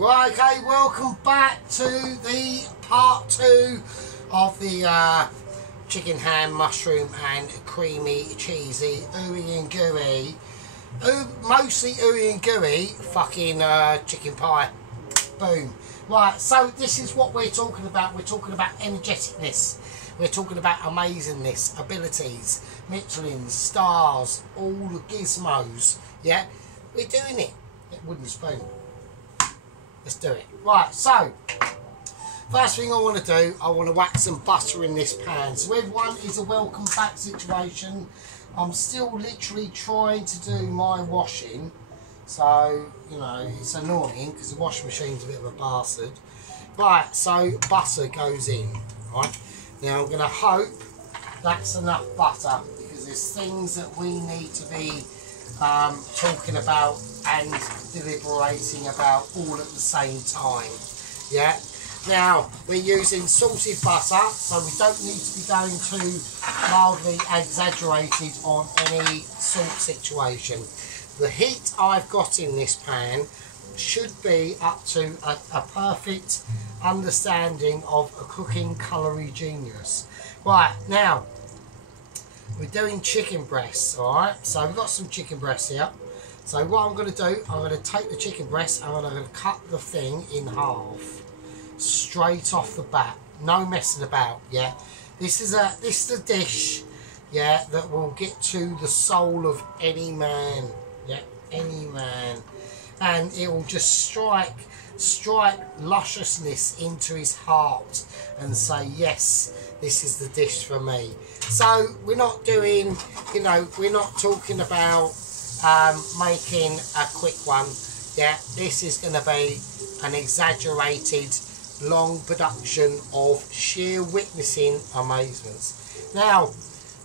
Right, okay, welcome back to the part 2 of the chicken ham, mushroom and creamy, cheesy, ooey and gooey. Mostly ooey and gooey, fucking chicken pie. Boom. Right, so this is what we're talking about. We're talking about energeticness. We're talking about amazingness, abilities, Michelin, stars, all the gizmos. Yeah, we're doing it. Wooden spoon. Let's do it. Right, so first thing I want to do, I want to whack some butter in this pan. So everyone is a welcome back situation. I'm still literally trying to do my washing. So, you know, it's annoying because the washing machine's a bit of a bastard. Right, so butter goes in. Right, now I'm going to hope that's enough butter because there's things that we need to be talking about and deliberating about all at the same time. Yeah, now we're using salted butter, so we don't need to be going too mildly exaggerated on any salt situation. The heat I've got in this pan should be up to a perfect understanding of a cooking calorie genius. Right, now we're doing chicken breasts, alright? So we've got some chicken breasts here. So what I'm going to do, I'm going to take the chicken breast and I'm going to cut the thing in half. Straight off the bat. No messing about, yeah? This is a dish, yeah, that will get to the soul of any man. Yeah, any man. And it will just strike lusciousness into his heart and say, yes, this is the dish for me. So we're not doing, you know, we're not talking about making a quick one. Yeah, this is going to be an exaggerated long production of sheer witnessing amazements. Now,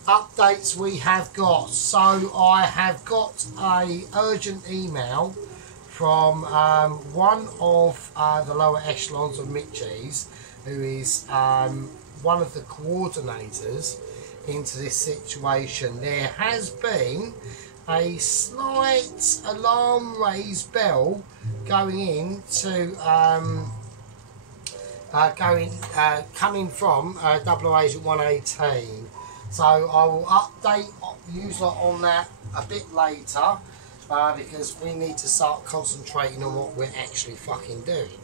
updates we have got. So I have got a urgent email from one of the lower echelons of Mitchies, who is one of the coordinators into this situation. There has been a slight alarm raised bell going in to coming from Double Agent 118. So I will update you on that a bit later because we need to start concentrating on what we're actually fucking doing.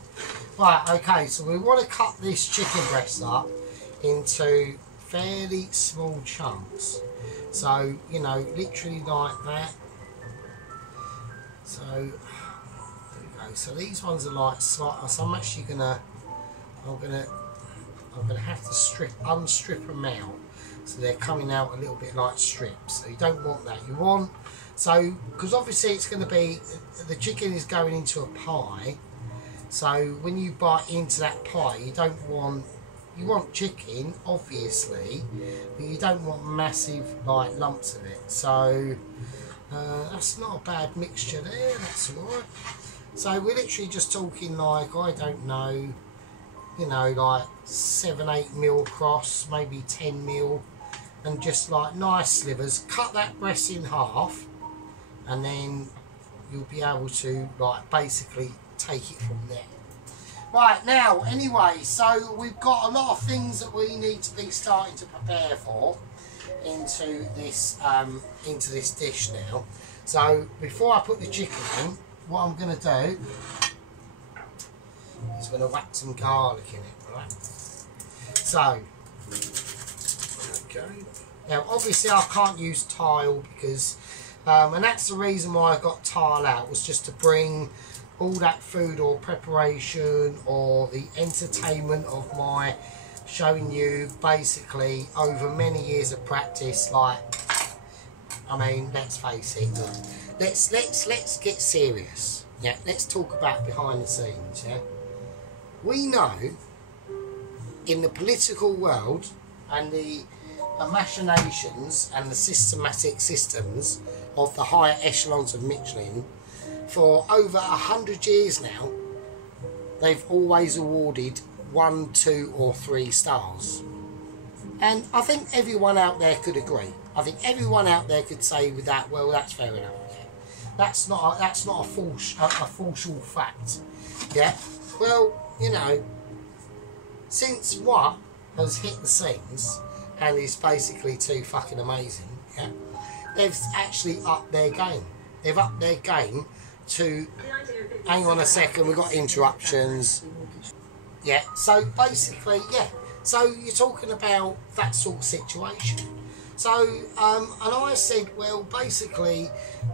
Right, okay, so we want to cut this chicken breast up into fairly small chunks. So, you know, literally like that. So, there we go. So these ones are like slight. So I'm actually gonna have to unstrip them out. So they're coming out a little bit like strips. So you don't want that. You want, so, because obviously it's going to be, the chicken is going into a pie. So when you bite into that pie, you don't want, you want chicken, obviously, but you don't want massive like lumps of it. So that's not a bad mixture there, that's alright. So we're literally just talking like, I don't know, you know, like 7-8 mil across, maybe 10 mil, and just like nice slivers. Cut that breast in half and then you'll be able to like basically take it from there. Right, now anyway, so we've got a lot of things that we need to be starting to prepare for into this dish now. So before I put the chicken in, what I'm going to do is going to whack some garlic in it, right? So, okay. Now obviously I can't use tile because, and that's the reason why I got tile out, was just to bring all that food or preparation or the entertainment of my showing you basically over many years of practice. Like, I mean, let's face it, let's get serious. Yeah, let's talk about behind the scenes. Yeah, we know in the political world and the machinations and the systematic systems of the higher echelons of Michelin, for over 100 years now, they've always awarded 1, 2 or 3 stars. And I think everyone out there could agree. I think everyone out there could say with that, well, that's fair enough. That's not a false fact. Yeah, well, you know, since what has hit the scenes and is basically too fucking amazing, yeah, they've actually upped their game. They've upped their game to, hang on a second, we've got interruptions. Yeah, so basically, yeah, so you're talking about that sort of situation. So, and I said, well, basically,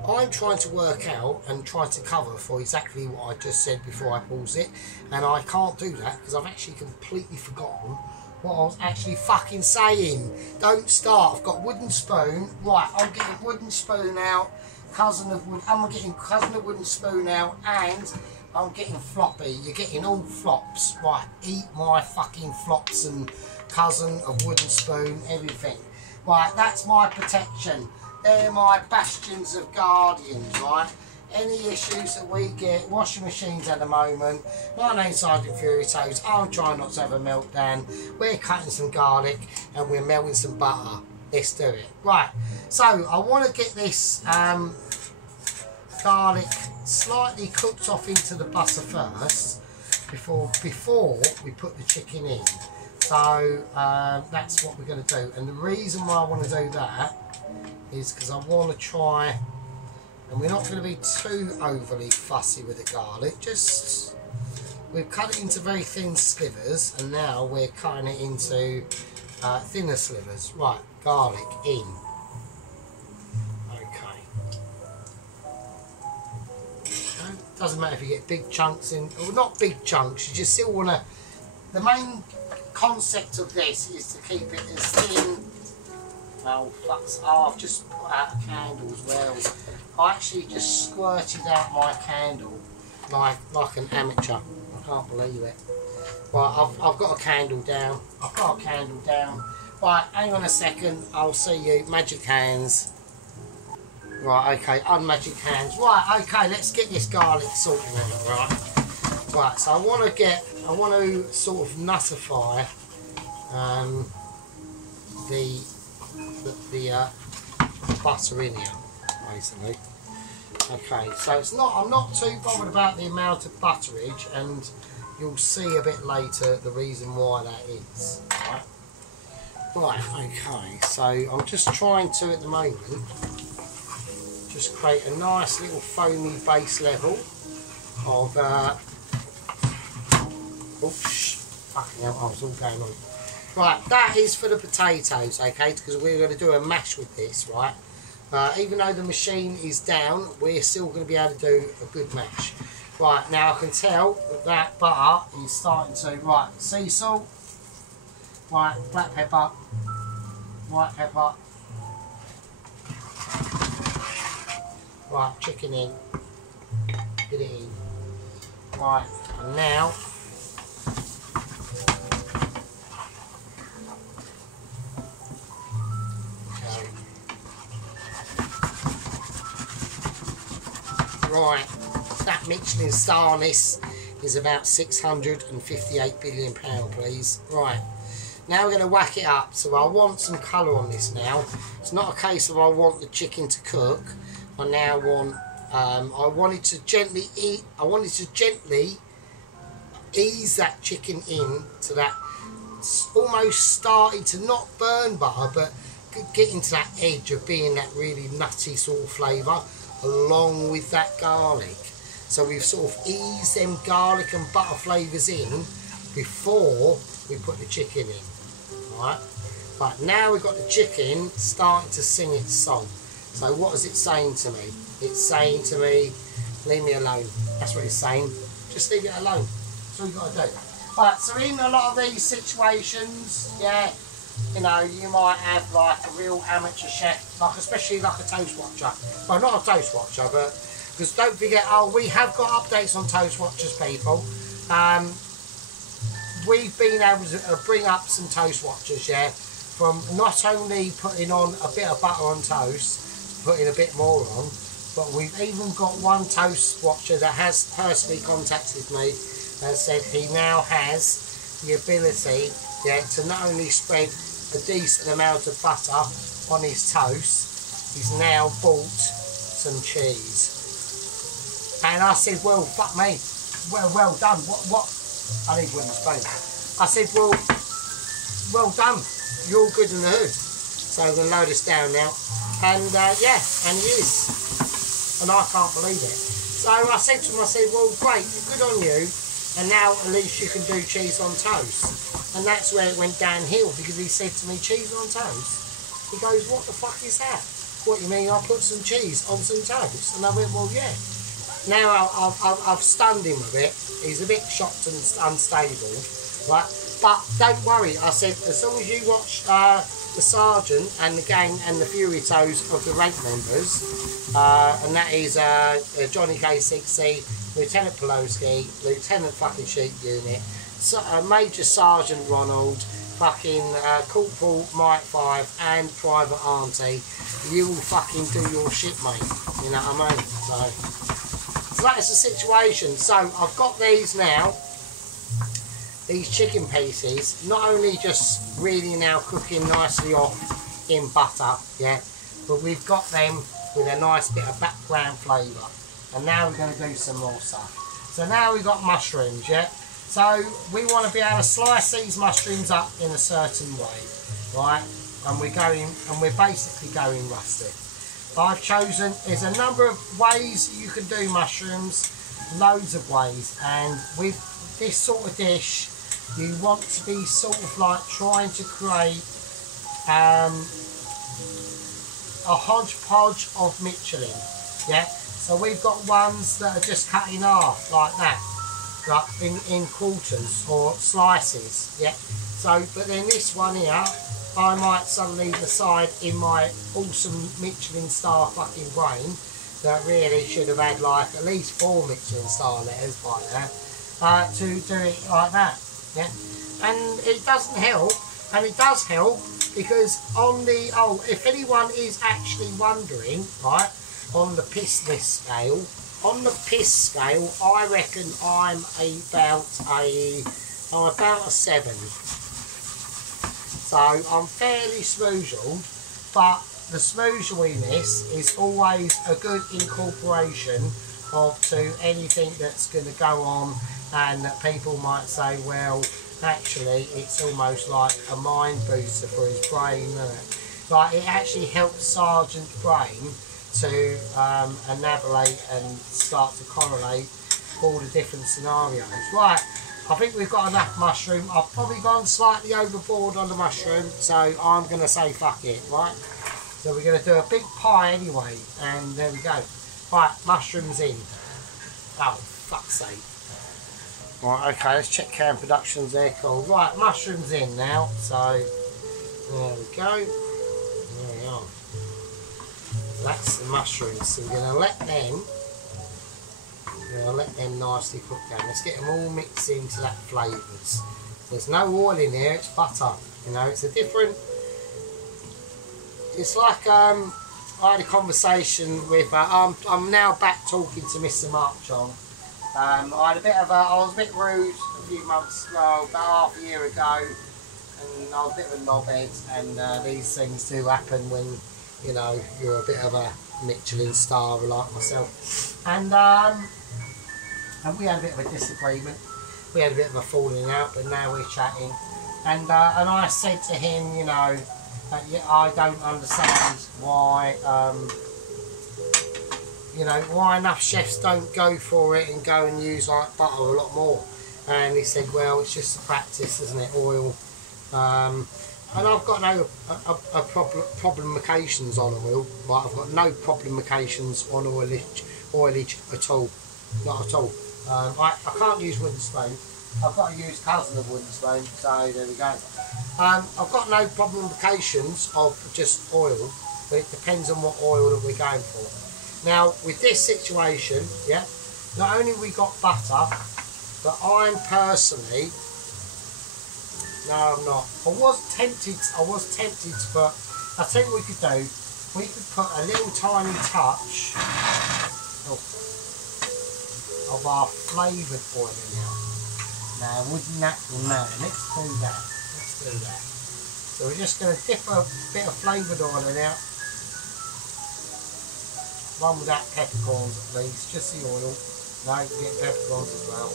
I'm trying to work out and try to cover for exactly what I just said before I pause it, and I can't do that because I've actually completely forgotten what I was actually fucking saying. Don't start. I've got wooden spoon. Right, I'm getting wooden spoon out. I'm getting cousin of wooden spoon out, and I'm getting floppy. You're getting all flops. Right, eat my fucking flops and cousin of wooden spoon, everything. Right, that's my protection. They're my bastions of guardians, right? Any issues that we get, washing machines at the moment. My name's Sergeant Fury Toes. I'm trying not to have a meltdown. We're cutting some garlic and we're melting some butter. Let's do it. Right, so I want to get this garlic slightly cooked off into the butter first before we put the chicken in. So that's what we're going to do, and the reason why I want to do that is because I want to try, and we're not going to be too overly fussy with the garlic, just we've cut it into very thin slivers and now we're cutting it into thinner slivers. Right, garlic in. Okay. Doesn't matter if you get big chunks in, or not big chunks, you just still want to, the main concept of this is to keep it as thin. Oh, I've just put out a candle as well. I actually just squirted out my candle like an amateur. I can't believe it. Right, I've got a candle down. Right, hang on a second. I'll see you. Magic hands. Right, okay, unmagic hands. Right, okay, let's get this garlic sorted out, right? Right, so I want to sort of nutify the butter in here, basically. Okay, so I'm not too bothered about the amount of butterage, and you'll see a bit later the reason why that is. Right, okay, so I'm just trying to, at the moment, just create a nice little foamy base level of oops, fucking hell, I was all going on. Right, that is for the potatoes, okay, because we're going to do a mash with this, right? Even though the machine is down, we're still going to be able to do a good mash. Right, now I can tell that butter is starting to, right, sea salt, right, black pepper, white pepper, right, chicken in, get it in, right, and now, right, that Michelin starness is about £658 billion, please. Right, now we're going to whack it up. So I want some colour on this now. It's not a case of I want the chicken to cook. I now want, I wanted to gently ease that chicken in to that, almost starting to not burn butter, but get into that edge of being that really nutty sort of flavour, along with that garlic. So we've sort of eased them garlic and butter flavours in before we put the chicken in, right? But now we've got the chicken starting to sing its song. So what is it saying to me? It's saying to me, leave me alone. That's what it's saying. Just leave it alone. That's all you've got to do. Right, so in a lot of these situations, yeah, you know, you might have like a real amateur chef, like especially like a Toast Watcher. Well, not a Toast Watcher, but because don't forget, oh, we have got updates on Toast Watchers, people. We've been able to bring up some Toast Watchers, yeah, from not only putting on a bit of butter on toast, putting a bit more on, but we've even got one Toast Watcher that has personally contacted me and said he now has the ability, yeah, to not only spread a decent amount of butter on his toast, he's now bought some cheese. And I said, well, fuck me, well done. What? I need wooden spoon. I said, well done. You're all good in the hood. So I'm going to load this down now. And yeah, and he is. And I can't believe it. So I said to him, I said, well, great, good on you. And now at least you can do cheese on toast. And that's where it went downhill, because he said to me, cheese on toast? He goes, what the fuck is that? What, you mean I put some cheese on some toast? And I went, well, yeah. Now I've stunned him a bit. He's a bit shocked and unstable. Right? But don't worry, I said, as long as you watch the Sergeant and the gang and the Fury Toes of the rank members, and that is Johnny K60, Lieutenant Pelosi, Lieutenant fucking Sheep Unit, Major Sergeant Ronald, fucking Corporal Mike 5 and Private Auntie, you will fucking do your shit, mate. You know what I mean? So that's the situation. So I've got these now. These chicken pieces, not only just really now cooking nicely off in butter, yeah, but we've got them with a nice bit of background flavour. And now we're going to do some more stuff. So now we've got mushrooms, yeah. So we want to be able to slice these mushrooms up in a certain way, right? And we're basically going rustic. I've chosen, there's a number of ways you can do mushrooms, loads of ways, and with this sort of dish, you want to be sort of like trying to create a hodgepodge of Michelin, yeah? So we've got ones that are just cut in half like that, like in quarters or slices, yeah? So, but then this one here, I might suddenly decide in my awesome Michelin star fucking brain that really should have had like at least 4 Michelin star letters by now, to do it like that. Yeah, and it doesn't help, and it does help because on the, if anyone is actually wondering, right, on the pissness scale, I reckon I'm about a 7. So I'm fairly smoozled, but the smoozliness is always a good incorporation to anything that's going to go on, and that people might say, well, actually it's almost like a mind booster for his brain, isn't it? Like, it actually helps Sergeant's brain to annihilate and start to correlate all the different scenarios. Right, I think we've got enough mushroom. I've probably gone slightly overboard on the mushroom, so I'm going to say fuck it, right? So we're going to do a big pie anyway, and there we go. Right, mushrooms in. Oh, fuck's sake. Right, okay, let's check Cam Productions there, cool. Right, mushrooms in now, so there we go. There we are. That's the mushrooms, so we're going to let them nicely cook down. Let's get them all mixed into that flavours. There's no oil in here, it's butter. You know, it's a different, it's like, I had a conversation with, I'm now back talking to Mr. Marchon. I was a bit rude a few months ago, about half a year ago, and I was a bit of a knobhead, and these things do happen when, you know, you're a bit of a Michelin star like myself. And we had a bit of a disagreement, we had a bit of a falling out, but now we're chatting. And I said to him, you know, I don't understand why, you know, why enough chefs don't go for it and go and use like butter a lot more. And he said, well, it's just a practice, isn't it, oil. And I've got no problemations on oil, right? I've got no problemations on oilage at all, not at all. I can't use wooden spoon. I've got to use cousin of wooden spoon, so there we go. I've got no problemations of just oil, but it depends on what oil that we're going for. Now, with this situation, yeah, not only we got butter, but I'm personally, no, I'm not. I was tempted to put, I'll tell you what we could do. We could put a little tiny touch of our flavoured oil in now. Now, wouldn't that be mad? Let's do that. So we're just going to dip a bit of flavoured oil in out. One without peppercorns at least, just the oil. No, get peppercorns as well.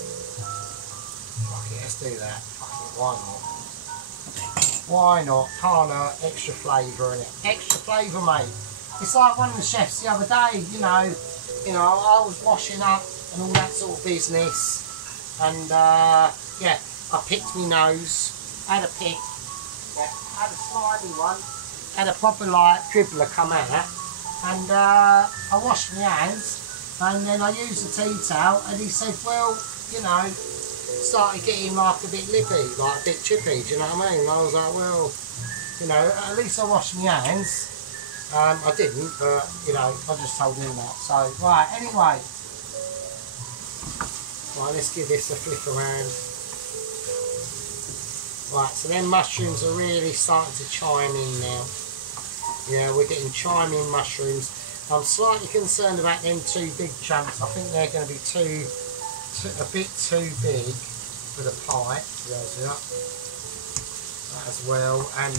Fuck it, let's do that. Fuck it, why not? Why not? Can't hurt, extra flavour in it. Extra flavour, mate. It's like one of the chefs the other day, you know, I was washing up and all that sort of business, and yeah, I picked my nose, had a pick, yeah, had a slimy one, had a proper like dribbler come out, and I washed my hands, and then I used the tea towel, and he said, well, you know, started getting like a bit lippy, like a bit chippy, do you know what I mean? And I was like, well, you know, at least I washed my hands. I didn't, but, you know, I just told him that. So, right, anyway. Right, let's give this a flick around. Right, so then mushrooms are really starting to chime in now. Yeah, we're getting chiming mushrooms. I'm slightly concerned about them two big chunks. I think they're going to be a bit too big for the pie. There's that as well, and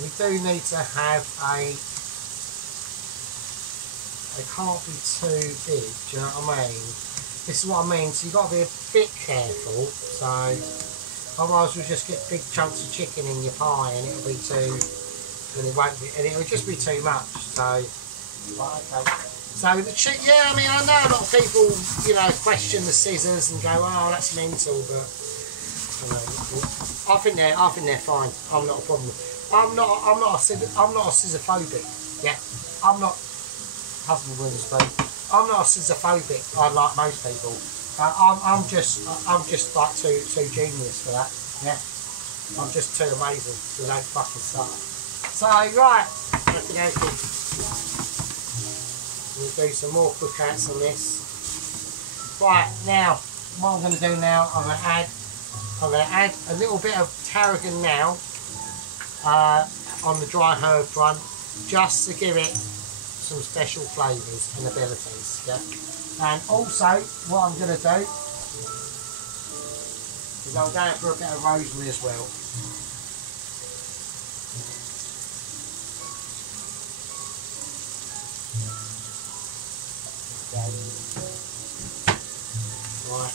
we do need to have they can't be too big, do you know what I mean? This is what I mean, so you've got to be a bit careful, so otherwise we'll just get big chunks of chicken in your pie and it'll be too, and it won't be, and it'll just be too much, so, right, okay. So, yeah, I mean, I know a lot of people, you know, question the scissors and go, oh, that's mental, but, you know, I think they're fine, I'm not a problem. I'm not a scissorphobic, yeah, I'm not, husband wins, but I'm not a scissorphobic, like most people. I'm just like too genius for that, yeah. I'm just too amazing, so don't fucking start. So, right, okay. We'll do some more cookouts on this. Right, now, what I'm going to do now, I'm going to add a little bit of tarragon now, on the dry herb front, just to give it some special flavours and abilities, yeah. And also, what I'm going to do is I'm going for a bit of rosemary as well. Okay. Right.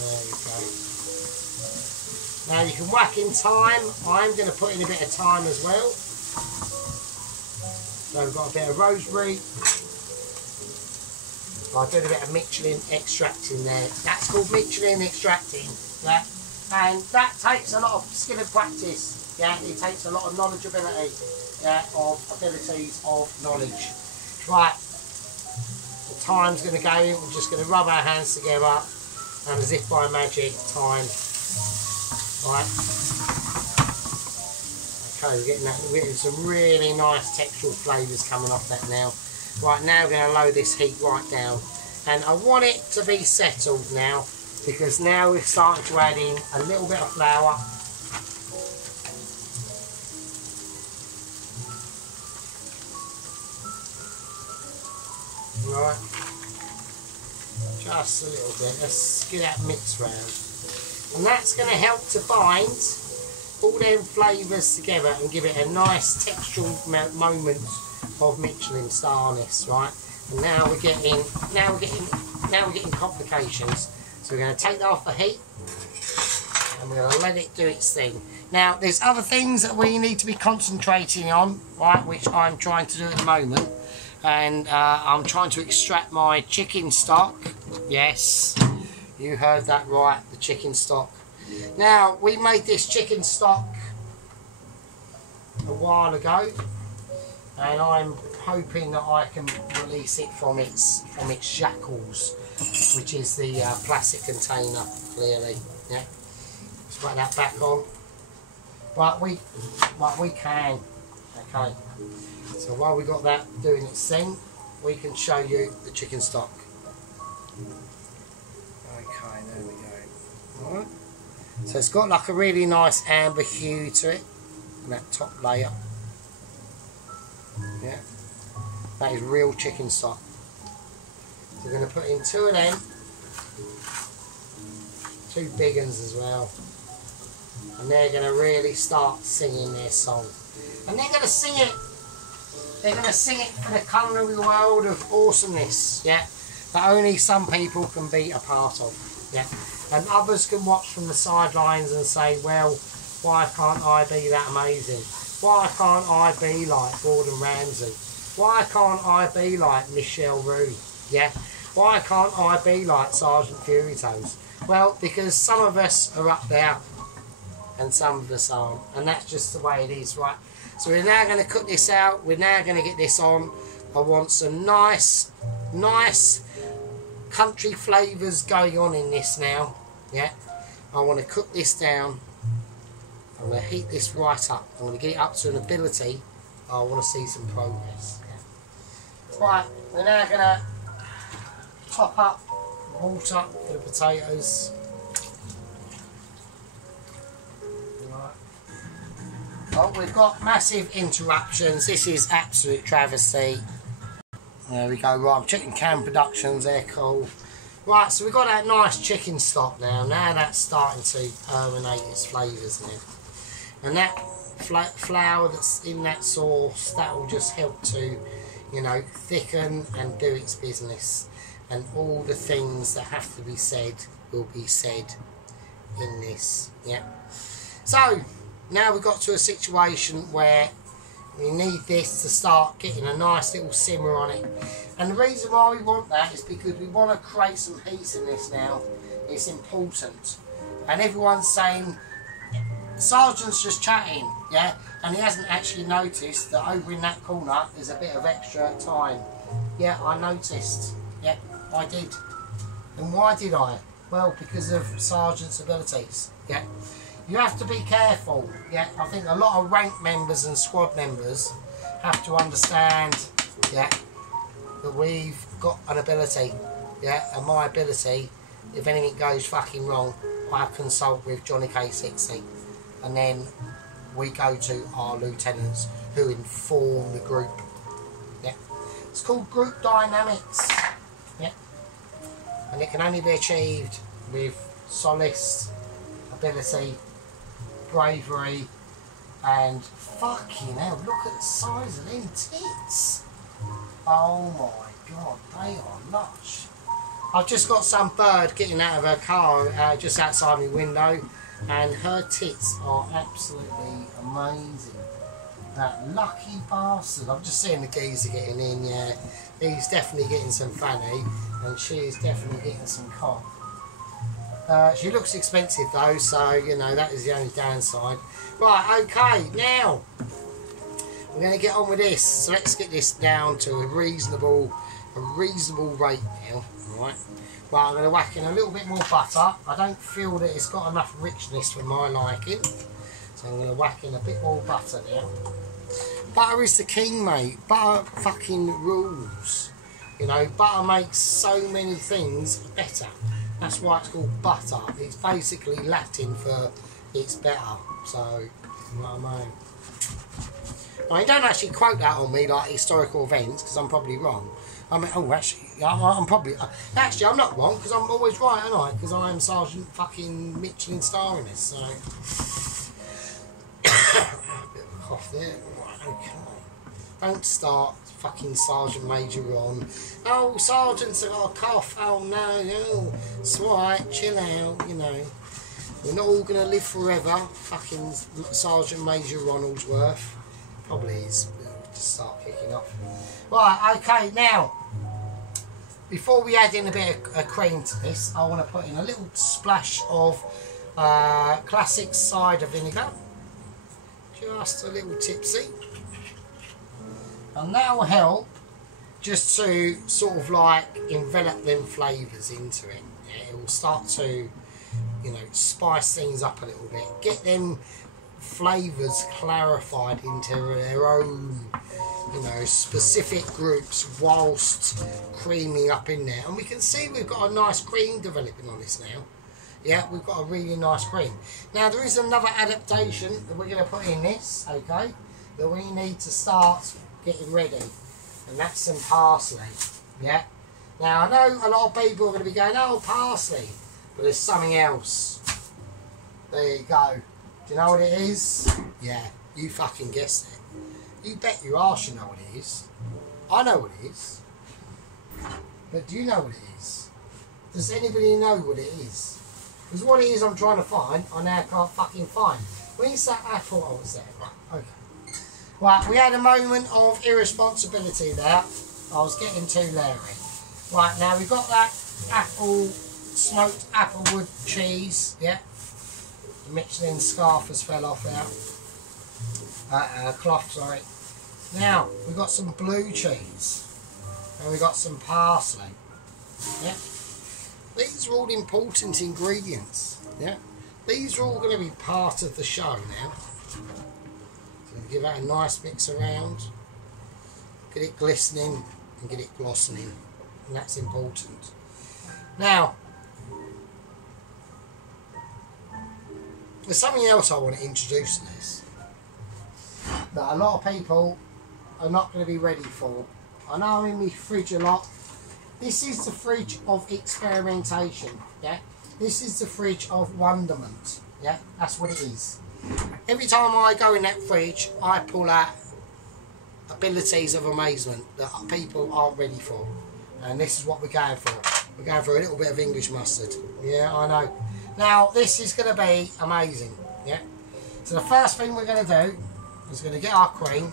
There you go. Now you can whack in thyme. I'm going to put in a bit of thyme as well. So we've got a bit of rosemary. I did a bit of Michelin extract in there. That's called Michelin extracting. Yeah, and that takes a lot of skill and practice. Yeah, it takes a lot of knowledgeability. Yeah, of abilities of knowledge. Right, the thyme's going to go in. We're just going to rub our hands together, and as if by magic, thyme. Right. Okay, we're getting some really nice textural flavours coming off that now. Right, now we're going to lower this heat right down. And I want it to be settled now, because now we're starting to add in a little bit of flour. Right. Just a little bit. Let's get that mixed round. And that's going to help to bind all them flavours together and give it a nice textural moment of Michelin starness, right? And now we're getting complications. So we're going to take that off the heat and we're going to let it do its thing. Now there's other things that we need to be concentrating on, right? Which I'm trying to do at the moment, and I'm trying to extract my chicken stock. Yes. You heard that right, the chicken stock. Now, we made this chicken stock a while ago, and I'm hoping that I can release it from its shackles, which is the plastic container, clearly. Yeah, let's put that back on. But we can. Okay. So while we got that doing its thing, we can show you the chicken stock. Okay, there we go. Alright. So it's got like a really nice amber hue to it, and that top layer. Yeah. That is real chicken stock. So we're going to put in 2 of them. 2 big ones as well. And they're going to really start singing their song. And they're going to sing it They're going to sing it for the culinary world of awesomeness, yeah, that only some people can be a part of, yeah, and others can watch from the sidelines and say, well, why can't I be that amazing? Why can't I be like Gordon Ramsay? Why can't I be like Michelle Roux? Yeah, why can't I be like Sergeant Fury Toes? Well, because some of us are up there and some of us aren't, and that's just the way it is, right? So we're now going to cook this out. We're now going to get this on. I want some nice country flavours going on in this now. Yeah, I want to cook this down. I'm going to heat this right up. I'm going to get it up to an ability. I want to see some progress. Yeah. Right, we're now going to top up water for the potatoes. Oh, we've got massive interruptions. This is absolute travesty. There we go. Right, Chicken Can Productions, they're cool. Right, so we've got that nice chicken stock now. Now that's starting to permeate its flavours now. And that flour that's in that sauce, that will just help to, you know, thicken and do its business. And all the things that have to be said will be said in this. Yeah. So now we've got to a situation where we need this to start getting a nice little simmer on it. And the reason why we want that is because we want to create some heat in this now. It's important. And everyone's saying, Sergeant's just chatting, yeah? And he hasn't actually noticed that over in that corner there's a bit of extra time. Yeah, I noticed. Yeah, I did. And why did I? Well, because of Sergeant's abilities. Yeah. You have to be careful. Yeah, I think a lot of rank members and squad members have to understand, yeah, that we've got an ability. Yeah, and my ability, if anything goes fucking wrong, I consult with Johnny K60, and then we go to our lieutenants who inform the group. Yeah, it's called group dynamics. Yeah, and it can only be achieved with solace, ability, bravery, and fucking hell, look at the size of them tits. Oh my god, they are lush. I've just got some bird getting out of her car just outside my window, and her tits are absolutely amazing. That lucky bastard. I'm just seeing the geezer getting in, yeah. He's definitely getting some fanny, and she is definitely getting some cock. She looks expensive though, so you know that is the only downside. Right, okay, now we're going to get on with this. So let's get this down to a reasonable rate now. Right, I'm going to whack in a little bit more butter. I don't feel that it's got enough richness for my liking, so I'm going to whack in a bit more butter now. Butter is the king, mate. Butter fucking rules. You know, butter makes so many things better. That's why it's called butter. It's basically Latin for it's better. So, you know what I mean? I mean, don't actually quote that on me, like historical events, because I'm probably wrong. I mean, oh, actually, I'm probably... actually, I'm not wrong, because I'm always right, aren't I? Because I am Sergeant fucking Michelin star in this, so... a bit of a cough there. Right, okay. Don't start fucking Sergeant Major on. Oh, Sergeant's got a cough. Oh, no. It's alright, chill out, you know. We're not all going to live forever. Fucking Sergeant Major Ronaldsworth. Probably is. We'll just start kicking off. Right, okay, now, before we add in a bit of cream to this, I want to put in a little splash of classic cider vinegar. Just a little tipsy. And that will help just to sort of like envelop them flavours into it. Yeah, it will start to, you know, spice things up a little bit. Get them flavours clarified into their own, you know, specific groups whilst creaming up in there. And we can see we've got a nice cream developing on this now. Yeah, we've got a really nice cream. Now there is another adaptation that we're going to put in this, okay, that we need to start getting ready, and that's some parsley. Yeah, now I know a lot of people are going to be going, oh, parsley, but there's something else. There you go. Do you know what it is? Yeah, you fucking guessed it. You bet your arse you know what it is. I know what it is. But do you know what it is? Does anybody know what it is? Because what it is I'm trying to find, I now can't fucking find. When you said I thought I was there. Right, okay. Right, we had a moment of irresponsibility there. I was getting too leery. Right, now we've got that smoked applewood cheese, yeah. The Michelin scarf has fell off out. Cloth, sorry. Now, we've got some blue cheese. And we've got some parsley. Yeah. These are all important ingredients. Yeah. These are all going to be part of the show now. So give that a nice mix around. Get it glistening and get it blossoming. And that's important. Now, there's something else I want to introduce to this that a lot of people are not going to be ready for. I know I'm in my fridge a lot. This is the fridge of experimentation, yeah? This is the fridge of wonderment, yeah? That's what it is. Every time I go in that fridge, I pull out abilities of amazement that people aren't ready for. And this is what we're going for. We're going for a little bit of English mustard. Yeah, I know. Now, this is going to be amazing, yeah? So the first thing we're going to do is going to get our cream.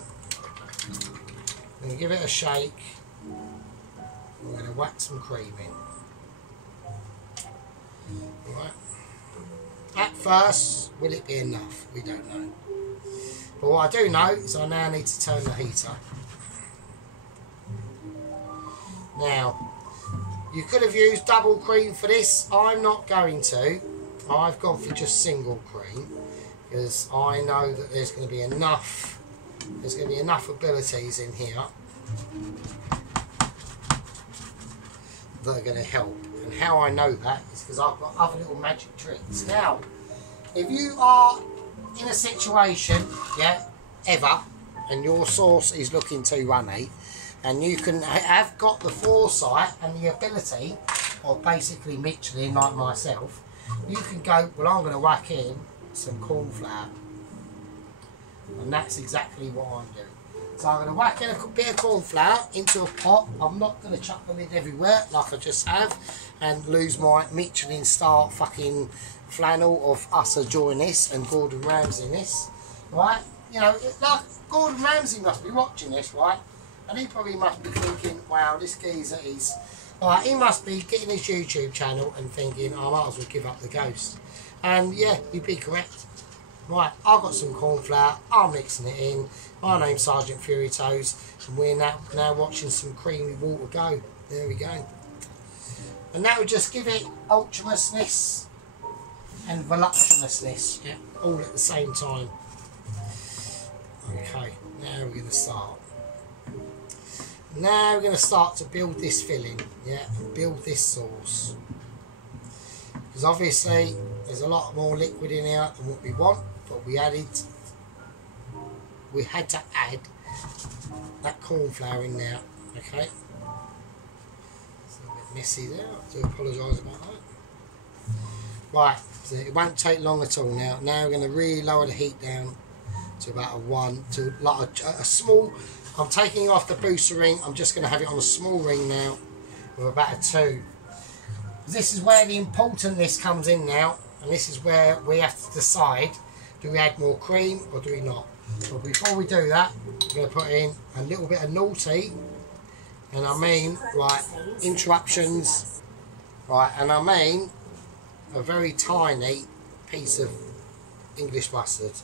We're going to give it a shake. We're going to whack some cream in. Right. At first, will it be enough? We don't know. But what I do know is I now need to turn the heat up. Now, you could have used double cream for this. I'm not going to. I've gone for just single cream because I know that there's going to be enough. There's going to be enough abilities in here that are going to help. And how I know that is because I've got other little magic tricks. Now, if you are in a situation, yeah, ever, and your sauce is looking too runny, and you can have got the foresight and the ability of basically Michelin like myself, you can go, well, I'm going to whack in some corn flour. And that's exactly what I'm doing. So I'm going to whack in a bit of corn flour into a pot. I'm not going to chuck the lid everywhere like I just have and lose my Michelin star fucking flannel of us enjoying this and Gordon Ramsay in this. Right? You know, like Gordon Ramsay must be watching this, right? And he probably must be thinking, wow, this geezer is... Right, he must be getting his YouTube channel and thinking, I might as well give up the ghost. And yeah, you'd be correct. Right, I've got some corn flour, I'm mixing it in. My name's Sergeant Fury Toes, and we're now watching some creamy water go. There we go. And that would just give it ultramousness and voluptuousness, yeah, all at the same time. Okay, now we're going to start. Now we're going to start to build this filling, yeah, and build this sauce. Because obviously there's a lot more liquid in here than what we want, but we had to add that corn flour in there, okay? It's a bit messy there, I do apologise about that. Right, so it won't take long at all now. Now we're going to really lower the heat down to about a small... I'm taking off the booster ring, I'm just going to have it on a small ring now with about a 2. This is where the importantness comes in now, and this is where we have to decide, do we add more cream or do we not? But before we do that, we're going to put in a little bit of naughty, and I mean, right, interruptions, right, and I mean a very tiny piece of English mustard.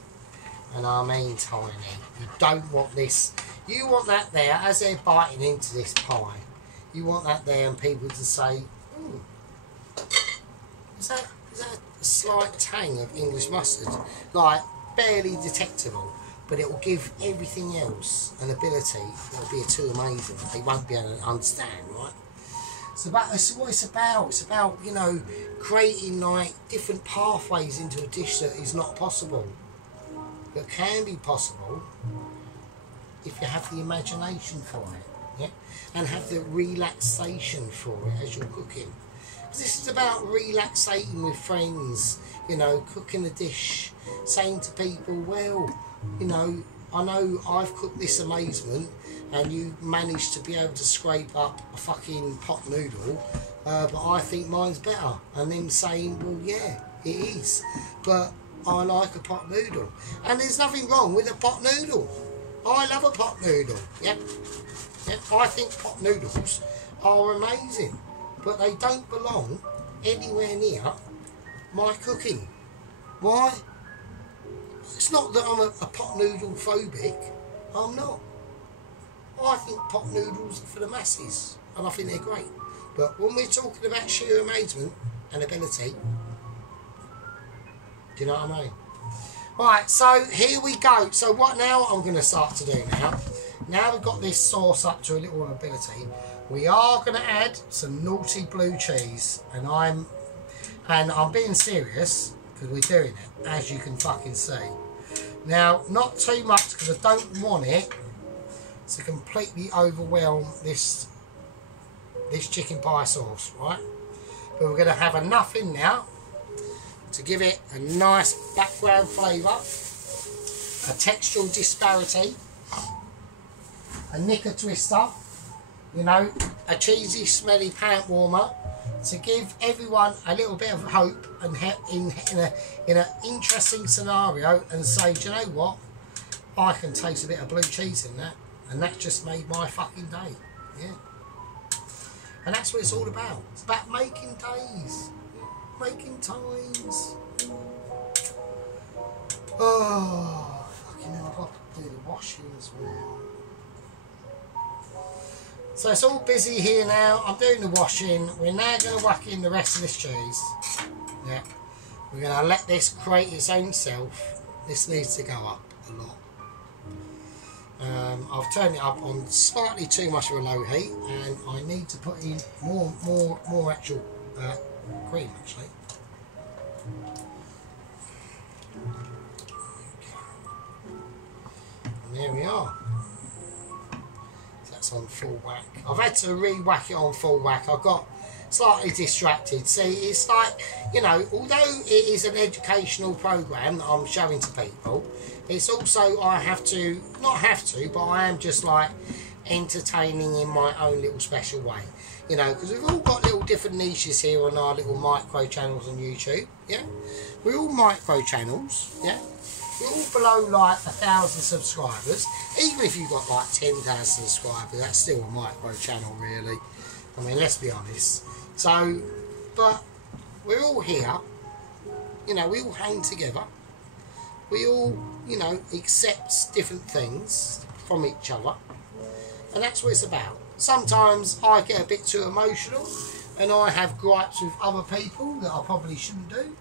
And I mean tiny. You don't want this. You want that there as they're biting into this pie. You want that there and people to say, is that a slight tang of English mustard? Like, barely detectable. But it will give everything else an ability. It will be too amazing. They won't be able to understand, right? So that's what it's about. It's about, you know, creating like different pathways into a dish that is not possible. That can be possible if you have the imagination for it, yeah, and have the relaxation for it as you're cooking. Because this is about relaxating with friends, you know, cooking a dish, saying to people, well, you know, I know I've cooked this amazement and you managed to be able to scrape up a fucking pot noodle, but I think mine's better. And them saying, well, yeah, it is, but I like a pot noodle. And there's nothing wrong with a pot noodle. I love a pot noodle. Yep. Yep. I think pot noodles are amazing, but they don't belong anywhere near my cooking. Why? It's not that I'm a pot noodle phobic. I'm not. I think pot noodles are for the masses, and I think they're great. But when we're talking about sheer amazement and ability, do you know what I mean? Right, so here we go. So what now I'm going to start to do now we've got this sauce up to a little ability, we are going to add some naughty blue cheese. And I'm being serious, because we're doing it, as you can fucking see. Now, not too much, because I don't want it to completely overwhelm this chicken pie sauce, right? But we're going to have enough in now to give it a nice background flavour, a textural disparity, a knicker twister, you know, a cheesy smelly pant warmer, to give everyone a little bit of hope and in an interesting scenario, and say, do you know what, I can taste a bit of blue cheese in that, and that just made my fucking day. Yeah. And that's what it's all about. It's about making days, making times. Oh, fucking hell, I've got to do the washing as well. So it's all busy here now. I'm doing the washing. We're now going to whack in the rest of this cheese. Yeah. We're going to let this create its own self. This needs to go up a lot. I've turned it up on slightly too much of a low heat, and I need to put in more actual cream actually. And there we are. That's on full whack. I've had to re-whack it on full whack. I got slightly distracted. See, it's like, you know, although it is an educational program that I'm showing to people, it's also, I have to, not have to, but I am just like entertaining in my own little special way. You know, because we've all got little different niches here on our little micro channels on YouTube. Yeah, we're all micro channels. Yeah, we're all below like 1,000 subscribers. Even if you've got like 10,000 subscribers, that's still a micro channel, really. I mean, let's be honest. So, but we're all here. You know, we all hang together. We all, you know, accept different things from each other, and that's what it's about. Sometimes I get a bit too emotional and I have gripes with other people that I probably shouldn't do.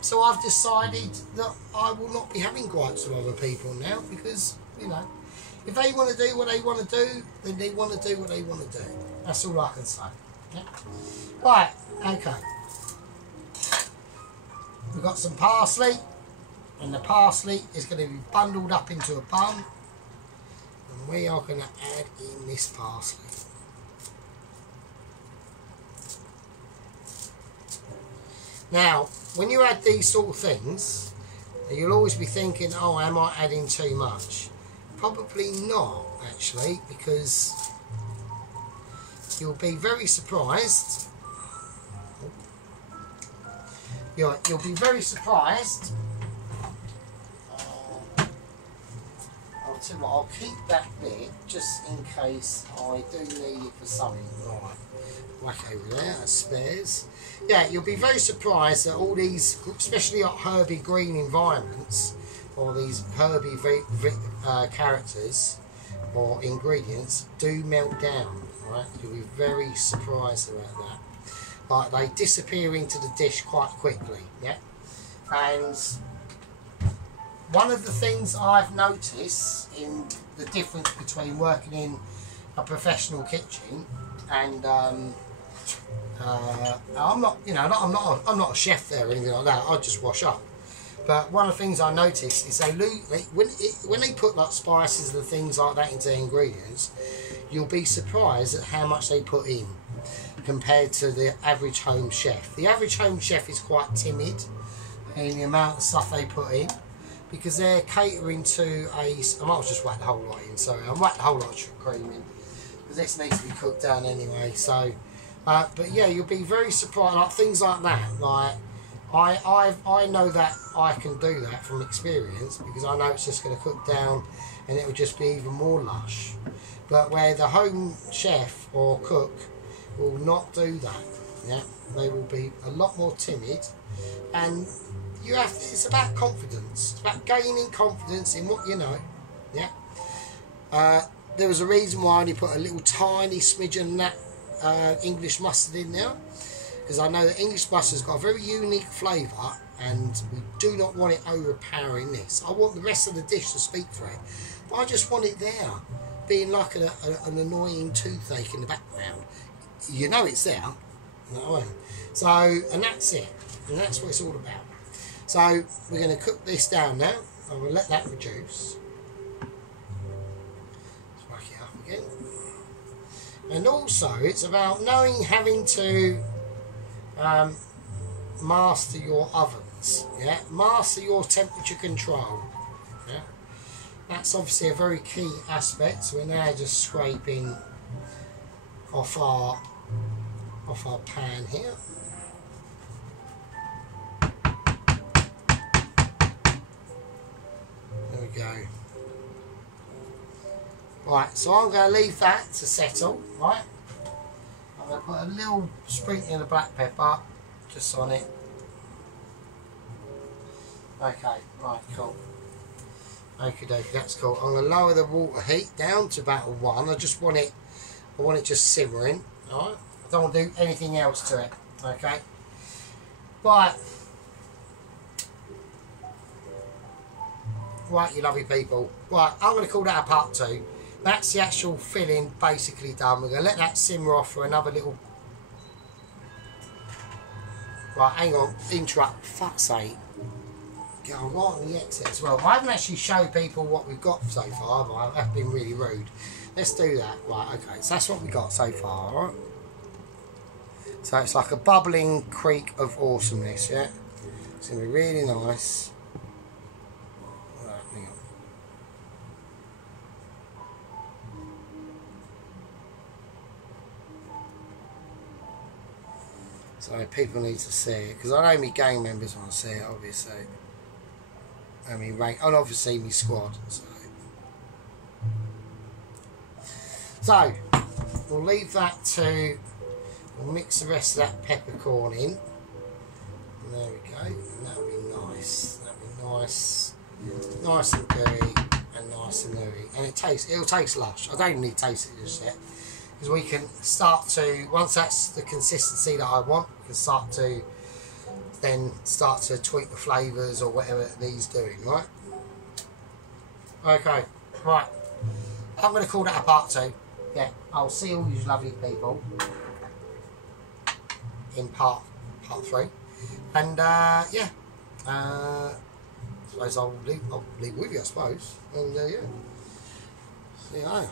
So I've decided that I will not be having gripes with other people now, because, you know, if they want to do what they want to do, then they want to do what they want to do. That's all I can say. Yeah? Right, okay. We've got some parsley, and the parsley is going to be bundled up into a bun. We are going to add in this parsley. Now, when you add these sort of things, you'll always be thinking, oh, am I adding too much? Probably not, actually, because you'll be very surprised. You'll be very surprised. I'll keep that bit just in case I do need it for something. Right, whack over there, that's spares. Yeah, you'll be very surprised that all these, especially at herby green environments, or these herby characters or ingredients, do melt down. Right, you'll be very surprised about that. Like, they disappear into the dish quite quickly. Yeah, and one of the things I've noticed in the difference between working in a professional kitchen and I'm not, you know, I'm not a chef there or anything like that. I just wash up. But one of the things I noticed is when they put like spices and things like that into ingredients, you'll be surprised at how much they put in compared to the average home chef. The average home chef is quite timid in the amount of stuff they put in. because they're catering to a... I might as well just whack the whole lot in, sorry. I'll whack the whole lot of cream in, because this needs to be cooked down anyway, so... but yeah, you'll be very surprised, like things like that, like... I know that I can do that from experience, because I know it's just going to cook down and it will just be even more lush. But where the home chef or cook will not do that, yeah, they will be a lot more timid, and you have to, it's about confidence. It's about gaining confidence in what you know, yeah. There was a reason why I only put a little tiny smidgen of that English mustard in there, because I know that English mustard's got a very unique flavour, and we do not want it overpowering this. I want the rest of the dish to speak for it, but I just want it there, being like an annoying toothache in the background. You know it's there, you know what I mean? So, and that's it, and that's what it's all about. So we're going to cook this down now. I'm going to let that reduce. Let's whack it up again. And also, it's about knowing, having to master your ovens, yeah, master your temperature control, yeah. That's obviously a very key aspect. So we're now just scraping off our pan here. There we go. Right, so I'm going to leave that to settle, right. I'm going to put a little sprinkling of black pepper just on it. Okay, right, cool. Okie dokie, that's cool. I'm going to lower the water heat down to about 1. I want it just simmering. Alright, I don't want to do anything else to it. Okay. Right. Right, you lovely people. Right, I'm going to call that a part 2. That's the actual filling basically done. We're going to let that simmer off for another little... Right, hang on. Interrupt. Fuck's sake. Get on right on the exit as well. I haven't actually showed people what we've got so far, but I've been really rude. Let's do that. Right, okay. So that's what we got so far, alright? So it's like a bubbling creek of awesomeness, yeah? It's going to be really nice. Right, hang on. So people need to see it, because I know my gang members want to see it, obviously. I mean, rank, and obviously my squad. So we'll leave that to. We'll mix the rest of that peppercorn in. And there we go. And that'll be nice. That'll be nice, nice and gooey, and nice and ooey. And it'll taste lush. I don't even need to taste it just yet, because we can start to, once that's the consistency that I want, we can start to tweak the flavours or whatever it needs doing, right? Okay, right. I'm going to call that a part 2. Yeah, I'll see all you lovely people in part 3. And yeah, I suppose I'll leave with you, I suppose. And yeah. See you later.